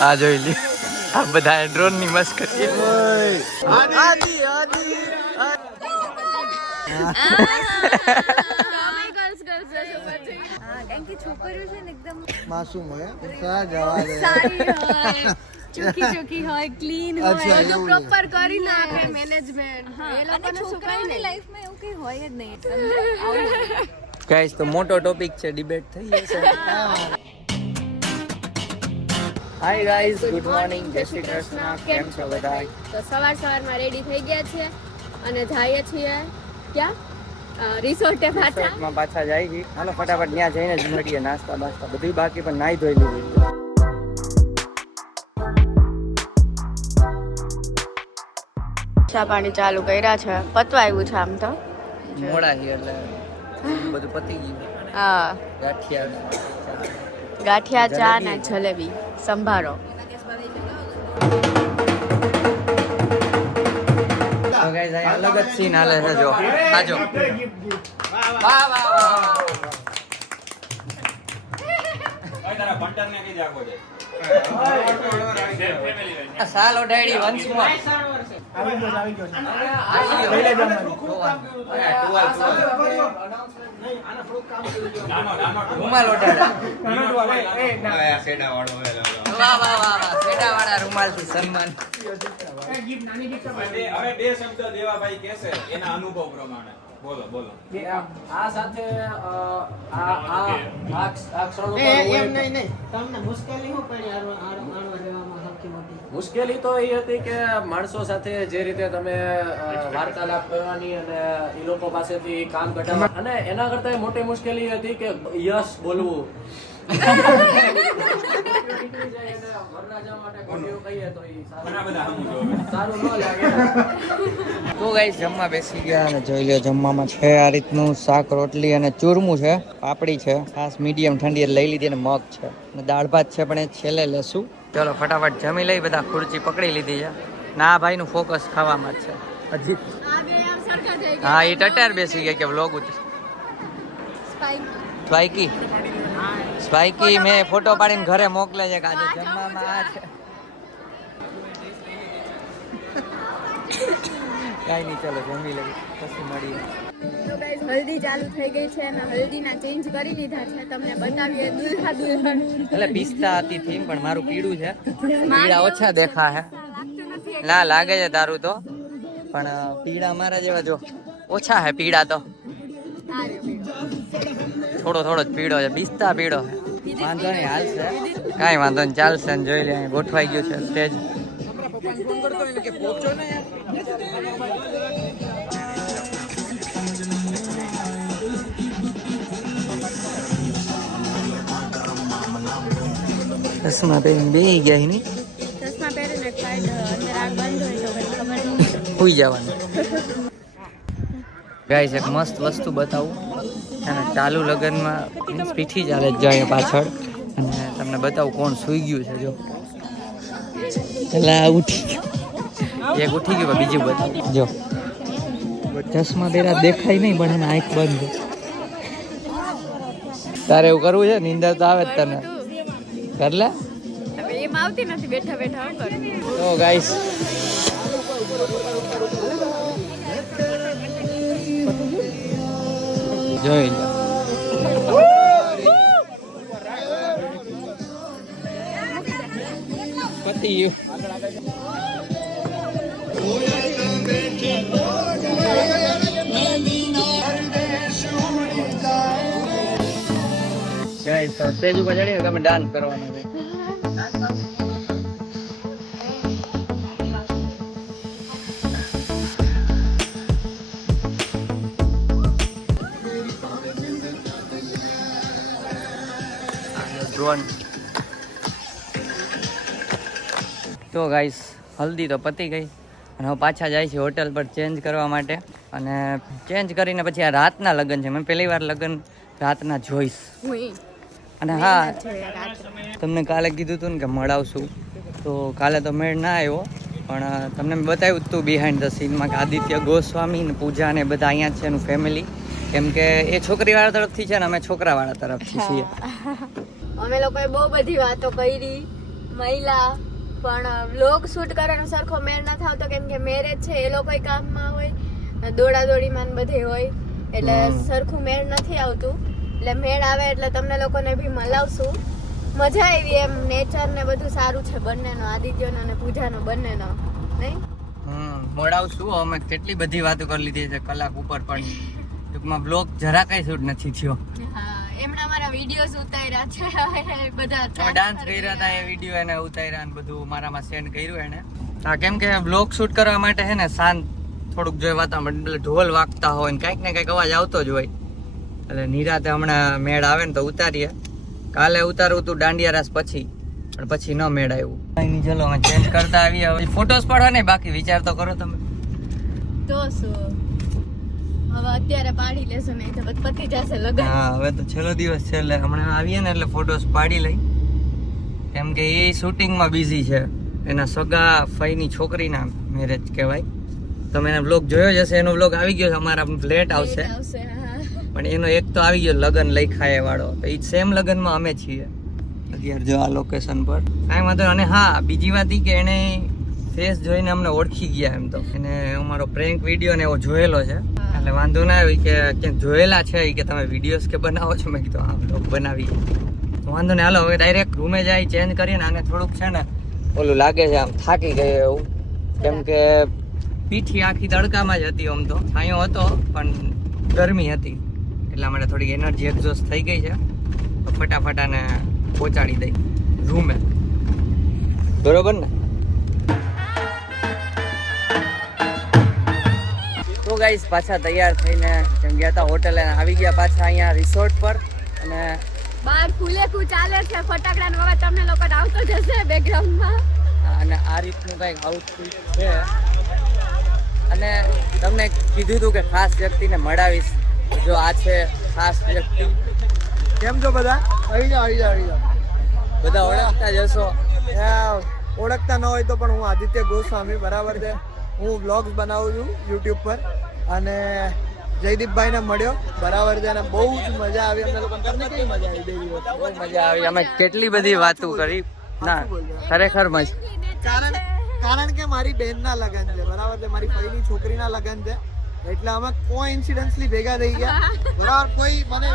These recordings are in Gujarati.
આ જોઈ લી આ બધા ડ્રોન ની મસ્કરી છોકરીઓ છે ને એકદમ માસૂમ હોય ચોખ્ખી હોય ક્લીન હોય બધું પ્રોપર કરીને આપે મેનેજમેન્ટ એ લોકોને છોકરાઓની લાઈફમાં એવું કઈ હોય જ નહીં ગાઈસ તો મોટો ટોપિક છે ડિબેટ થઈ છે હાય ગાઈસ ગુડ મોર્નિંગ જય શ્રી કૃષ્ણ કેમ છો બધા તો સવારમાં રેડી થઈ ગયા છે અને જઈએ છીએ ક્યાં રિસોર્ટે પાછા જાય છે હાલો ફટાફટ ત્યાં જઈને જ મળીએ નાસ્તા બાસ્તા બધું બાકી પણ નાઈ ધોઈ લીધું ચા પાણી ચાલુ કર્યા છે પતવા આવ્યું છે આમ તો મોડા છે એટલે બધું પતી ગયું હા ગાંઠિયા ચા ને જલેબી સંભારો તો ગાઈસ આ અલગ જ સીન હાલે છે જો આજો વાહ વાહ વાહ તારા ભંટર ને કઈ જાગો છે સાલ ઓઢાડી વંશ મોર આવી ગયો પહેલે જમવાનું રૂમાલ ઓઢાડા સેડા વાળો વાહ વાહ વાહ વાહ સેડા વાળા રૂમાલ થી સન્માન હવે બે શબ્દ દેવાભાઈ કહેશે એના અનુભવ પ્રમાણે બોલો બોલો આ સાથે તમને મુશ્કેલી શું પડી આણવા જવામાં સૌથી મોટી મુશ્કેલી તો એ હતી કે માણસો સાથે જે રીતે તમે વાર્તાલાપ કરવાની અને એ લોકો પાસેથી કામ કઢાવવા અને એના કરતા મોટી મુશ્કેલી હતી કે યસ બોલવું તો ગાઈસ જમવા બેસી ગયા અને જોઈ લો જમવામાં છે આ રીતનું શાક રોટલી અને ચૂરમું છે પાપડી છે ખાસ મીડિયમ ઠંડી લઈ લીધી અને મગ છે અને દાળ ભાત છે પણ એ છેલ્લે લેશું ચલો ફટાફટ જમી લઈ બધા ખુરચી પકડી લીધી છે ના ભાઈ નું ફોકસ ખાવામાં જ છે હજી હા એ ટટાર બેસી ગયા કે વ્લોગ સ્પાઈકી સ્પાઈકી મેં ફોટો પાડીને ઘરે મોકલે છે કે આજે જમવામાં આ છે કાઈ નહીં ચલો જમી લઈ પછી મળીએ તો ગાઈસ હલ્દી ચાલુ થઈ ગઈ છે અને હલ્દીના ચેન્જ કરી લીધા છે તમને બતાવીએ દુલ્હા દુલ્હન એટલે પિસ્તા હતી થીમ પણ મારું પીળું છે પીળા ઓછા દેખા હે ના લાગે છે તારું તો પણ પીળા મારા જેવા જો ઓછા હે પીળા તો થોડો થોડો જ પીળો છે પિસ્તા પીળો છે વાંધો નહીં હાલશે કાંઈ વાંધો નહીં ચાલશે ને જોઈ લે ગોઠવાઈ ગયું છે સ્ટેજ ચશ્મા પહેરીને બેસી ગયા ની ચશ્મા પહેરીને અંદર આગ બંધ હોય તો ખબર નહીં સુઈ જવાનું ગાઈસ એક મસ્ત વસ્તુ બતાવું અને ચાલુ લગ્નમાં પીઠી ચાલે જ જાય પાછળ અને તમને બતાવું કોણ સૂઈ ગયું છે જો પેલા ઉઠી ગયું એક ઉઠી ગયું બીજું બતાવું જો ચશ્મા પહેરા દેખાય નહીં પણ એને આંખ બંધ તારે એવું કરવું છે નીંદર તો આવે જ તને કર લે એમ આવતી નથી બેઠા બેઠા તો ગાઈસ જોઈ લો પતિ ગાઈસ સ્ટેજ ઉપર ચડીને તમે ડાન્સ કરવાનો છે ડ્રોન તો ગાઈસ હલ્દી તો પતી ગઈ અને હવે પાછા જાય છે હોટલ પર ચેન્જ કરવા માટે અને ચેન્જ કરીને પછી આ રાતના લગ્ન છે મેં પહેલી વાર લગ્ન રાતના જોઈશ અને હા તમને કાલે કીધું હતું ને કે મળાવશું તો કાલે તો મેળ ના આવ્યો પણ તમને બતાવ્યું હતું બિહાઇન્ડ ધ સીનમાં કે આદિત્ય ગોસ્વામી ને પૂજા ને બધા અહીંયા છે એનું ફેમિલી કેમ કે એ છોકરીવાળા તરફથી છે ને અમે છોકરાવાળા તરફથી છીએ. અમે લોકોએ બહુ બધી વાતો કરી મહિલા, પણ વ્લોગ શૂટ કરવાનો સરખો મેળ ન થાવતો કેમ કે મેરેજ છે, એ લોકો કામમાં હોય, દોડા દોડીમાં બધે હોય, એટલે સરખું મેળ નથી આવતું. એટલે મેળ આવે એટલે તમને લોકોને બી મળાવશું. મજા આવી એમ, નેચર ને બધું સારું છે બંનેનો, આદિત્યનો અને પૂજાનો બંનેનો, નહીં? મોડાવશું. અમે કેટલી બધી વાતો કરી લીધી છે કલાક ઉપર, પણ ટૂંકમાં બ્લોગ જરા કઈ શૂટ નથી થયો. હા, એમણે મારા વિડીયોઝ ઉતાર્યા છે બધા, અમે ડાન્સ કર્યા હતા, એ વિડીયો એને ઉતાર્યા અને બધું મારામાં સેન્ડ કર્યું એને. હા, કેમ કે બ્લોગ શૂટ કરવા માટે છે ને શાંત થોડુંક જોઈએ વાતાવરણ, એટલે ઢોલ વાગતા હોય ને કાંઈક ને કાંઈક અવાજ આવતો જ હોય. એટલે નિરાતે હમણાં મેળ આવે ને તો ઉતારીએ. કાલે ઉતારવું હતું દાંડિયા રાસ પછી, પણ પછી ન મેળ આવ્યું. કઈ ચલો અમે ચેન્જ કરતા આવીએ. હવે ફોટોસ પાડવા નહીં, બાકી વિચાર તો કરો તમે. તો શું હવે અત્યારે પાડી લેશું, નહીં તો પછી પતી જશે લગન. હા, હવે તો છેલ્લો દિવસ છે એટલે હમણાં આવીએ ને એટલે ફોટોસ પાડી લઈ, કેમ કે એ શૂટિંગમાં બિઝી છે. એના સગા ફઈની છોકરીના મેરેજ કહેવાય. તમે એનો બ્લોગ જોયો જ હશે, એનો બ્લોગ આવી ગયો છે. અમારા લેટ આવશે, પણ એનો એક તો આવી ગયો લગન લઈ ખાય વાળો, તો એ સેમ લગનમાં અમે છીએ અત્યારે જો આ લોકેશન પર. કાંઈ વાંધો. અને હા, બીજી વાત એ કે એને ફેસ જોઈને અમને ઓળખી ગયા. એમ તો એને અમારો પ્રેન્ક વિડીયો ને એવો જોયેલો છે, એટલે વાંધો ના આવી કે ક્યાંક જોયેલા છે કે તમે વિડીયોઝ કે બનાવો છો. મેં કીધું હા બ્લોગ બનાવી, વાંધો ને. હાલો હવે ડાયરેક્ટ રૂમે જાય, ચેન્જ કરીએ ને. આને થોડુંક છે ને ઓલું લાગે છે આમ થાકી ગયો એવું, કેમ કે પીઠી આખી તડકામાં જ હતી. આમ તો છાંયો હતો પણ ગરમી હતી, એટલા માટે થોડી એનર્જી એક્ઝોસ્ટ થઈ ગઈ છે. તો ફટાફટ આને પહોંચાડી દઈ રૂમે, બરોબર ને? તો ગાઈસ પાછા તૈયાર થઈને જેમ ગયા હતા હોટલે, આવી ગયા પાછા અહીંયા રિસોર્ટ પર. અને બહાર ફૂલેકું ચાલે છે, ફટાકડાનો અવાજ તમને લોકોને આવતો જશે બેકગ્રાઉન્ડમાં. અને આ રીતનું કંઈક આઉટફિટ છે. અને તમને કીધું હતું કે ખાસ વ્યક્તિને મળાવીશ, જો આ છે ખાસ વ્યક્તિ. કેમ છો બધા? આવી જાઓ. બધા ઓળખતા જ હશો. ઓળખતા ન હોય તો પણ હું આદિત્ય ગોસ્વામી, બરાબર છે. હું વ્લોગ્સ બનાવું છું યુટ્યુબ પર, અને જયદીપભાઈને મળ્યો, બરાબર છે. અને બહુ જ મજા આવી અમને લોકોને. તમને કેવી મજા આવી? 2 દિવસ બહુ મજા આવી. અમે કેટલી બધી વાતો કરી. ના, ખરેખર મજા. કારણ કે મારી બહેનના લગ્ન છે, બરાબર છે. મારી ફઈની છોકરીના લગ્ન છે, એટલે અમે કોઇન્સિડન્સલી ભેગા થઈ ગયા, બરાબર. કોઈ મને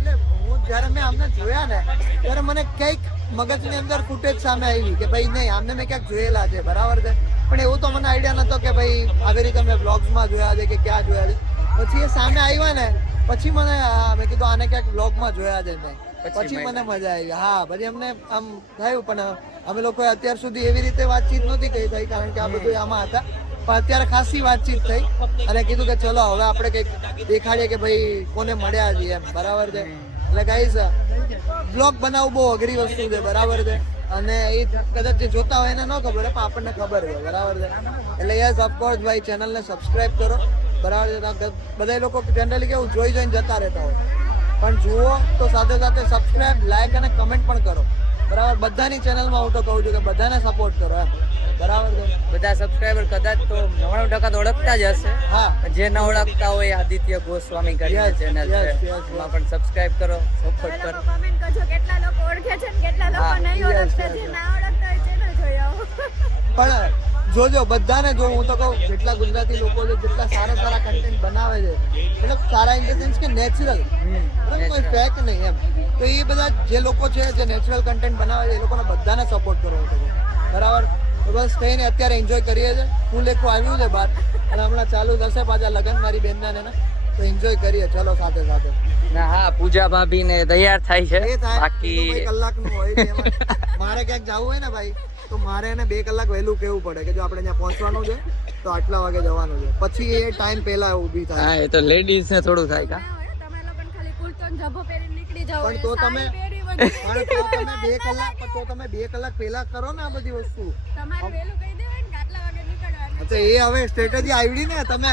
એટલે હું જ્યારે મેં આમને જોયા ને ત્યારે મને કંઈક મગજની અંદર ફૂટેજ સામે આવી કે ભાઈ નહીં, આમને મેં ક્યાંક જોયેલા છે, બરાબર છે. પણ એવું તો મને આઈડિયા નહોતો કે ભાઈ આવી રીતે મેં બ્લોગ્સમાં જોયા છે કે ક્યાં જોયા છે. પછી એ સામે આવ્યા ને પછી મને મેં કીધું આને ક્યાંક બ્લોગમાં જોયા છે મેં, પછી મને મજા આવી. હા, પછી અમને આમ થયું. પણ અમે લોકોએ અત્યાર સુધી એવી રીતે વાતચીત નહોતી થઈ, કારણ કે આ બધું આમાં હતા. પણ અત્યારે ખાસી વાતચીત થઈ અને કીધું કે ચલો હવે આપણે કંઈક દેખાડીએ કે ભાઈ કોને મળ્યા છીએ એમ, બરાબર છે. એટલે ગાઈસ બ્લોગ બનાવવું બહુ અઘરી વસ્તુ છે, બરાબર છે. અને એ કદાચ જે જોતા હોય એને ન ખબર હોય, પણ આપણને ખબર છે, બરાબર છે. એટલે યસ, ઓફકોર્સ ભાઈ, ચેનલને સબસ્ક્રાઈબ કરો, બરાબર છે. બધા લોકો જનરલી કેવું જોઈને જતા રહેતા હોય, પણ જુઓ તો સાથે સાથે સબસ્ક્રાઈબ, લાઈક અને કમેન્ટ પણ કરો, બરાબર. બધાની ચેનલમાં હું તો કહું છું કે બધાને સપોર્ટ કરો એમ, બરાબર છે. બધા સબસ્ક્રાઈબર કદાચ તો 99% તો ઓળખતા જ હશે. હા, જે ન ઓળખતા હોય આદિત્ય ગોસ્વામી કરીને ચેનલ છે, એમાં પણ સબસ્ક્રાઇબ કરો, સપોર્ટ કરો. કમેન્ટ કરજો કેટલા લોકો ઓળખે છે ને કેટલા લોકો નહીં ઓળખતા. જે ના ઓળખતા હોય ચેનલ જોઈ આવો. પણ જોજો બધાને જો, હું તો કહું જેટલા ગુજરાતી લોકો છે, જેટલા સારા કન્ટેન્ટ બનાવે છે, મતલબ સારા ઇન ધ સેન્સ કે નેચરલ, કોઈ ફેક નહીં એમ. તો એ બધા જે લોકો છે જે નેચરલ કન્ટેન્ટ બનાવે છે, એ લોકોને બધાને સપોર્ટ કરવો છે, બરાબર. તો બસ થઈને અત્યારે એન્જોય કરીએ છીએ. ફૂલ એકું આવ્યું છે બહાર અને હમણાં ચાલુ થશે પાછા લગન મારી બેનના ને, તો એન્જોય કરીએ ચલો સાથે સાથે. ના, હા, પૂજા ભાભી ને તૈયાર થાય છે. એ થાય બાકી કલાકનું હોય છે એમાં. મારે ક્યાંક જવું હોય ને ભાઈ, તો મારે એને 2 કલાક વહેલું કહેવું પડે કે જો આપણે ત્યાં પહોંચવાનું છે તો આટલા વાગે જવાનું છે, પછી એ ટાઈમ પહેલા ઊભી થાય. હા, એ તો લેડીઝ ને થોડું થાય કા. તમે લોકોને ખાલી કુર્તો ને ઝભ્ભો પહેરીને નીકળી જાવ, પણ તો તમે તો તમે 2 કલાક પહેલા કરો ને આ બધી વસ્તુ. તમારે વેલું કહી દેવાય ને કે આટલા વાગે નીકળવાનું. તો એ હવે સ્ટ્રેટેજી આવડી ને, તમે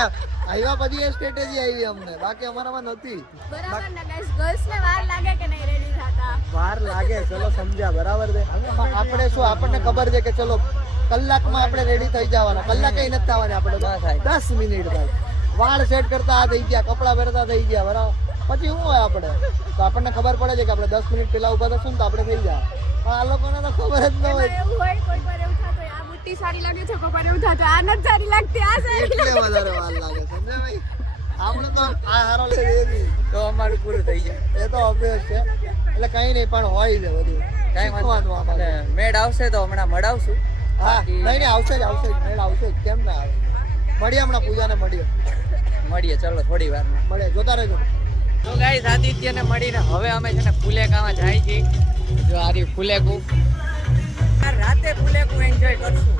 આવ્યા પછી એ સ્ટ્રેટેજી આવી અમને, બાકી અમારામાં નથી. બરાબર ને ગાઈસ, ગર્લ્સ ને વાર લાગે કે નહીં રેડી થતા? વાર લાગે, ચલો સમજ્યા, બરાબર છે. આપણે શું, આપણને ખબર છે કે ચલો કલાકમાં આપણે રેડી થઈ જવાના, કલાકે નથી થવાના આપણે, 10 મિનિટ થાય. વાળ સેટ કરતા આ થઈ ગયા, કપડાં પહેરતા થઈ ગયા, બરાબર. પછી શું હોય આપણે તો આપણને ખબર પડે છે કે આપણે 10 મિનિટ પહેલા ઉભા થશું ને તો આપણે થઈ જાય, પણ આ લોકોને તો ખબર જ ન હોય. એવું હોય કોઈ વાર એવું થતું હોય, આ બુટ્ટી સારી લાગે છે, કોઈ વાર એવું થતું આ નથી સારી લાગતી, આ સારી એટલે વધારે વાર લાગે, સમજ્યા ભાઈ? આપણે તો આ હારો છે એ નહીં, તો અમારું પૂરું થઈ જાય. એ તો ઓબ્વિયસ છે. એટલે કઈ નહીં, પણ હોય છે બધું કાંઈ વાંધો શીખવાનું આમાં. નહીં. મેળ આવશે તો હમણાં મળાવશું. હા નહીં આવશે જ મેળ આવશે જ, કેમ ના આવે. મળીએ હમણાં પૂજાને મળીએ ચલો થોડી વારમાં. મળીએ, જોતા રહેજો. તો ગાઈસ આદિત્યને મળીને હવે અમે છે ને ફુલેકામાં જાય છીએ. જો આ રહ્યું ફુલેકું. રાતે ફુલેકું એન્જોય કરશું.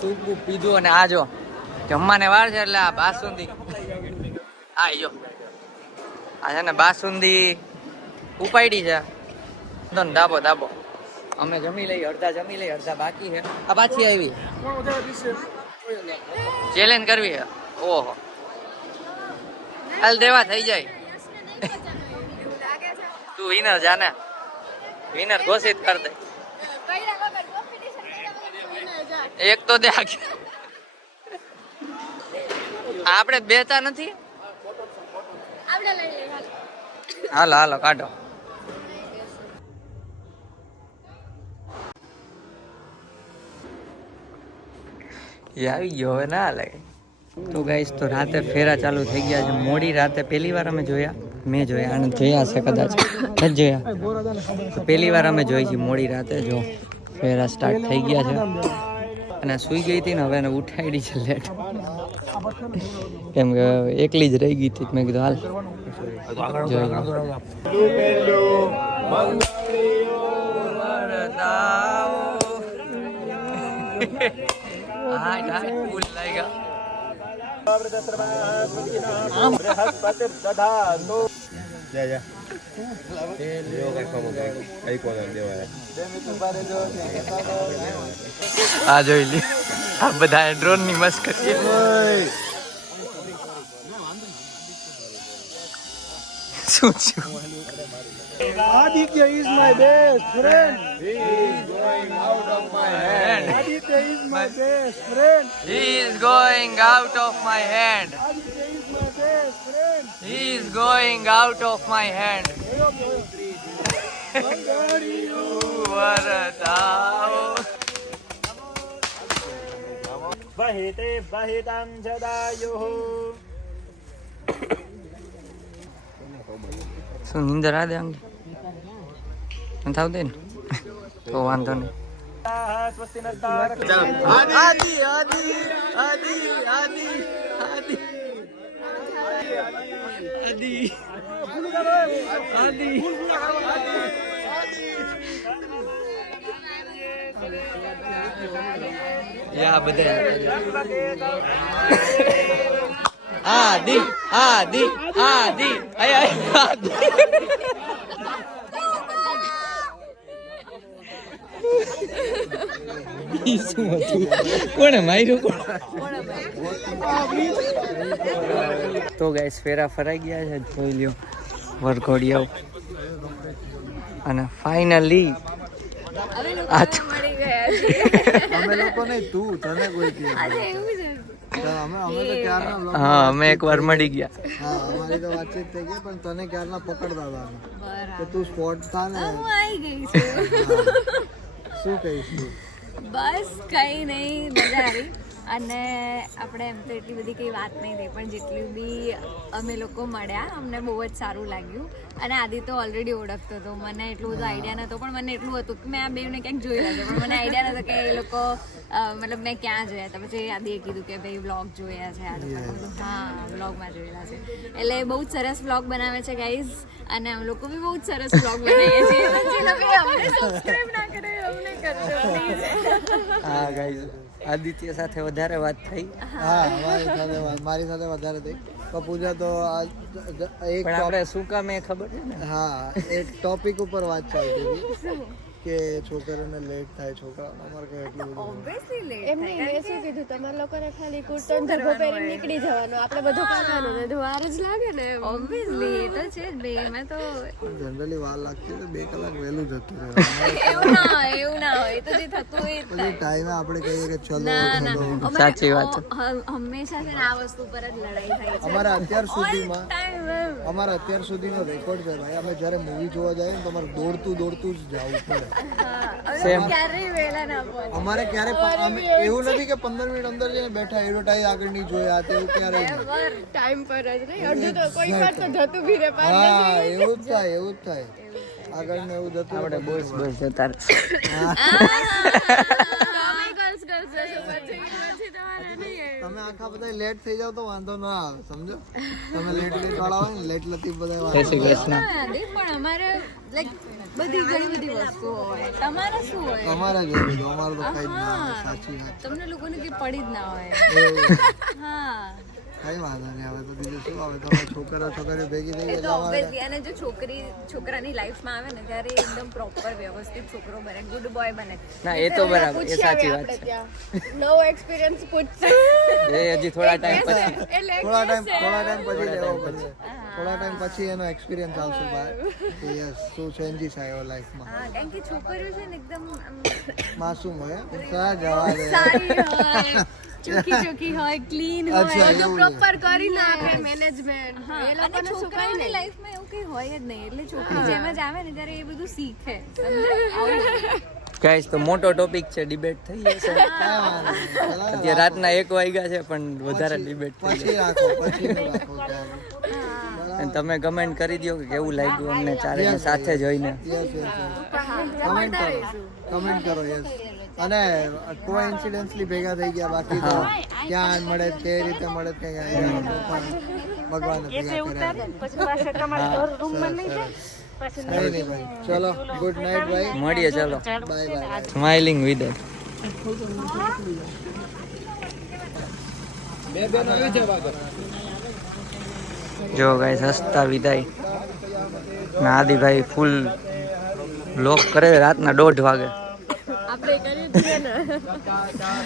સૂપ પીધું અને આ જો જમવાને વાર છે એટલે આ બાસુંદી આ જો આ છે ને બાસુંદી ઉપાડી છે ધાબો અમે જમી લઈએ, અડધા જમી લઈએ, અડધા બાકી છે. આ પાછી આવી ચેલેન્જ કરવી છે. ઓહો હાલ દેવા થઈ જાય. તું વિનર જાને, વિનર ઘોષિત કર દે. એક તો દે આપણે બેતા નથી. હાલો કાઢો. આવી ગયો હવે ના લાગે. તો ગાઈસ તો રાતે ફેરા ચાલુ થઈ ગયા છે. મોડી રાતે પહેલી વાર અમે જોયા, મેં જોયા અને જોયા છે કદાચ નથી જોયા, તો પહેલી વાર અમે જોઈ છીએ મોડી રાતે. જો ફેરા સ્ટાર્ટ થઈ ગયા છે અને સૂઈ ગઈ હતી ને હવે એને ઉઠાડી છે લેટ, કેમ કે એકલી જ રહી ગઈ હતી. મેં કીધું હાલ જોઈ ફૂલ લાગ્યા. આ જોઈ લી, આ બધા ડ્રોન ની મસ્કરી. શું Aditya is my best friend. He is going out of my hand. Aditya is my best friend. He is going out of my hand. Aditya is my best friend. He is going out of my hand. વરદાઓ બહિતે બહિતં જદાયુઃ. શું નીંદર આ દે અંગે થાવ દે ને તો વાંધો નહીં. સ્વસ્તિ નસ્તાર. આદિ આદિ આદિ આદિ આદિ આદિ આદિ યા બધા આદિ આદિ આદિ આય આદિ કોણે માર્યું તો ગાઈસ ફેરા ફરાઈ ગયા છે જોઈ લ્યો વરઘોડિયાઓ અને ફાઇનલી હવે લોકો આ તો- મળી ગયા છે અમે લોકો નહીં, તું તને કોઈ કહે. આજે એવું છે અમે તો ક્યારના vlog- હા અમે એકવાર મળી ગયા હા અમારી તો વાતચીત થઈ ગઈ, પણ તને ક્યારના પકડતા હતા અમે. બરાબર કે તું સ્પોટ થા ને હું આવી ગઈ છું શું કહીશ તું? બસ કઈ નહીં, મજા આવી. અને આપણે એમ તો એટલી બધી કંઈ વાત નહીં થઈ, પણ જેટલી બી અમે લોકો મળ્યા અમને બહુ જ સારું લાગ્યું. અને આદિ તો ઓલરેડી ઓળખતો હતો, મને એટલું બધું આઈડિયા નહોતો, પણ મને એટલું હતું કે મેં આ બેવને ક્યાંક જોયેલા છે, પણ મને આઈડિયા નહોતો કે એ લોકો મતલબ મેં ક્યાં જોયા હતા. પછી આદિએ કીધું કે ભાઈ વ્લોગ જોયા છે આ લોકો. હા વ્લોગમાં જોયેલા છે, એટલે બહુ જ સરસ વ્લોગ બનાવે છે ગાઈઝ. અને અમે લોકો બી બહુ જ સરસ વ્લોગ બનાવીએ છીએ. જે લોકો અમને સબસ્ક્રાઇબ ના કરે અમને કરજો પ્લીઝ. હા ગાઈસ આદિત્ય સાથે વધારે વાત થઈ હા મારી સાથે વધારે થઈ. પણ પૂજા તો એક પણ આપણે શું કામ એ ખબર છે ને હા એક ટોપિક ઉપર વાત ચાલતી હતી કે છોકરીઓને લેટ થાય, છોકરાઓને અમારે કઈ એટલું બધું ઓબ્વિયસલી લેટ એમને મેં શું કીધું, તમારા લોકોને ખાલી કુર્તો ને ધબ્બો પહેરીને નીકળી જવાનું, આપણે બધું કરવાનું ને વાર જ લાગે ને એમ. ઓબ્વિયસલી એ તો છે જ બે. મેં તો જનરલી વાર લાગતી તો 2 કલાક વહેલું જતું રહેવાનું. એવું ના હોય, એવું ના હોય. એ તો જે થતું હોય એ જ પછી થાય. ટાઈમે આપણે કહીએ કે ચલો ના ના ચલો. અમારે સાચી વાત છે. હંમેશા છે ને આ વસ્તુ પર જ લડાઈ થાય છે. અમારા અત્યાર સુધીમાં ટાઈમ એમ. અમારા અત્યાર સુધીનો રેકોર્ડ છે ભાઈ. અમે જ્યારે મૂવી જોવા જઈએ ને તો અમારે દોડતું જ જવું પડે. અમે ક્યારેય વહેલા ના પહોંચે. અમારે ક્યારે એવું નથી કે 15 મિનિટ અંદર જઈને બેઠા એડવર્ટાઈઝ આગળ નહીં જોયા તે એવું ક્યારે નહીં. ટાઈમ પર જ નહીં, અડધું તો કોઈ વાર તો જતું બી રે પાર. હા એવું જ થાય આગળ ને એવું જતું આપણે બસ જતા રહે. ગર્લ્સ ગર્લ્સ જશે પછી તમારે નહીં. તમે આખા બધા લેટ થઈ જાવ તો વાંધો ના આવે, સમજો. તમે લેટ વાળા હોય ને લેટ લતી બધા જય શ્રી કૃષ્ણ. હા, નહીં, પણ અમારે લાઈક બધી ઘણી બધી વસ્તુઓ હોય. તમારે શું હોય? અમારા જેવું છે. અમારે તો કઈ જ ના આવે. સાચી વાત. તમને લોકોને કઈ પડી જ ના હોય. હા કઈ વાંધો નહીં. હવે તો બીજું શું આવે, તમે છોકરીઓ ભેગી થઈ એ ગયા તો એટલે અમારે obviously. અને જો છોકરાની લાઈફમાં આવે ને ત્યારે એકદમ પ્રોપર વ્યવસ્થિત છોકરો બને, ગુડ બોય બને. ના એ તો બરાબર એ સાચી વાત છે નવો એક્સપિરિયન્સ પૂછશે એ હજી થોડા ટાઈમ પછી એટલે થોડા ટાઈમ પછી લેવો પડશે. થોડા ટાઈમ પછી એનો એક્સપિરિયન્સ આવશે બહાર કે યસ શું ચેન્જીસ આવ્યો લાઈફમાં. હા, કારણ કે છોકરીઓ છે ને એકદમ આમ માસૂમ હોય સા જવા દે. સારી હોય, ચોખ્ખી હોય, ક્લીન અચ્છા, હોય. એવું પ્રોપર કરીને આપે મેનેજમેન્ટ. હા, એ અને લોકોને શું કઈ છોકરાઓની નહીં. લાઈફમાં એવું કંઈ હોય જ નહીં. એટલે છોકરી જેમ જ આવે ને ત્યારે એ બધું શીખે. ગાઈસ તો મોટો ટોપિક છે ડિબેટ થઈ જશે કાંઈ વાંધો નહીં. ચલો, અત્યારે રાતના 1 વાગ્યા છે પણ વધારે ડિબેટ થઈ પછી રાખો ત્યારે. અને તમે કમેન્ટ કરી દો કે કેવું લાગ્યું અમને ચારેને સાથે જોઈને યસ કમેન્ટ કરો યસ. અને કોઈ ઇન્સિડન્ટલી ભેગા થઈ ગયા, બાકી તો ક્યાં મળે કે રીતે મળે કે ભગવાન ભેગા કર્યા. કઈ નહીં ભાઈ, ચલો ગુડ નાઇટ ભાઈ, મળીએ ચલો બાય બાય. સ્માઇલિંગ વિથ જો ગાઈસ હસતા વિદાય ના આદિભાઈ ફૂલ બ્લોગ કરે રાતના 1:30 વાગે આપણે કરીએ છીએ ને.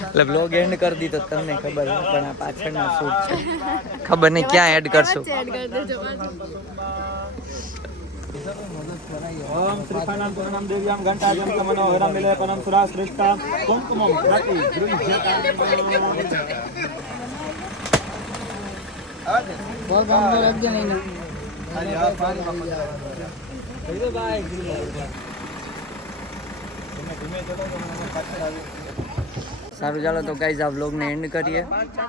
એટલે બ્લોગ એન્ડ કરી દીધો તમને ખબર છે પણ આ પાછળના શૂટ છે ખબર નહીં ક્યાં એડ કરશું એડ કરી દેજો પાછું. ઓમ શ્રીફાનામ પૂર્ણમ દેવ્યામ ઘંટાજમ સમનોહરમ વિલેપનમ સુરાશ્રેષ્ઠા કુમકુમમ પ્રતિ બોલ કામ રાખજે નહીં ને. સારું ચાલો તો ગાઈઝ આ વ્લોગને એન્ડ કરીએ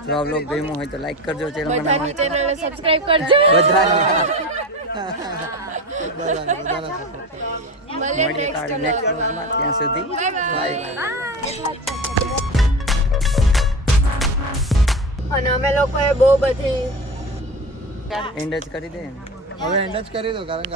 જો આ વ્લોગ ગમ્યો હોય તો લાઈક કરજો ચેનલ બધાની ચેનલને સબસ્ક્રાઇબ કરજો. બધાને બધાને support કરો. મળીએ મળીએ next કાલે નેક્સ્ટ વ્લોગમાં ત્યાં સુધી બાય અને અમે લોકોએ બહુ બધી એન્ડ જ કરી દે હવે એન્ડ જ કરી દો કારણ કે